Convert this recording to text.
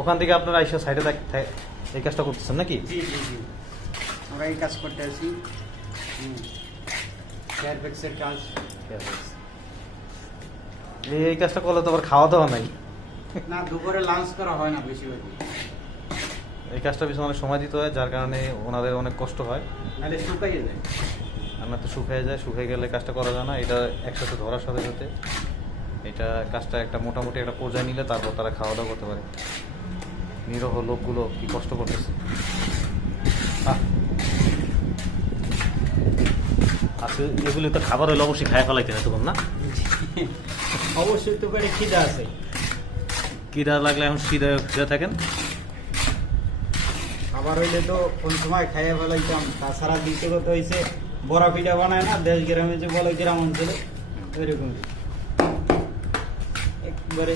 ওখান থেকে আপনারা আইসা সাইডে এই কাজটা করতেছেন নাকি? জি জি জি, আমরা এই কাজ করতে আসি। ফেয়ারফ্যাক্সের কাজ। এই কাজটা করলে তো আবার খাওয়া দাওয়া নাই। না, দুপুরে লাঞ্চ করা হয় না বেশিরভাগই। এই কাজটা পিছনে অনেক সময় দিতে হয়, যার কারণে ওনাদের অনেক কষ্ট হয়। নাহলে শুকাইয়ে যায়। রান্না তো শুকিয়ে যায়, শুকিয়ে গেলে কাজটা করা যায় না। এটা একসাথে ধরার সাথে সাথে এটা কাজটা একটা মোটামুটি একটা পর্যায়ে নিলে তারপর তারা খাওয়া দাওয়া করতে পারে। নিরহ লোকগুলো কি কষ্ট করতেছে। আচ্ছা, এগুলি তো খাবার হইলে অবশ্যই খায় ফেলাইতে না তখন না? অবশ্যই তো পেটে খিদা আছে। কিরা লাগলে এখন সিধা থাকেন। খাবার হইলে তো কোন সময় খাইয়ে ফেলাইতাম। তাছাড়া দ্বিতীয়ত হয়েছে বড়া পিঠা বানায় না দেশ গ্রামে যে বলে গ্রাম অঞ্চলে, ওইরকম একবারে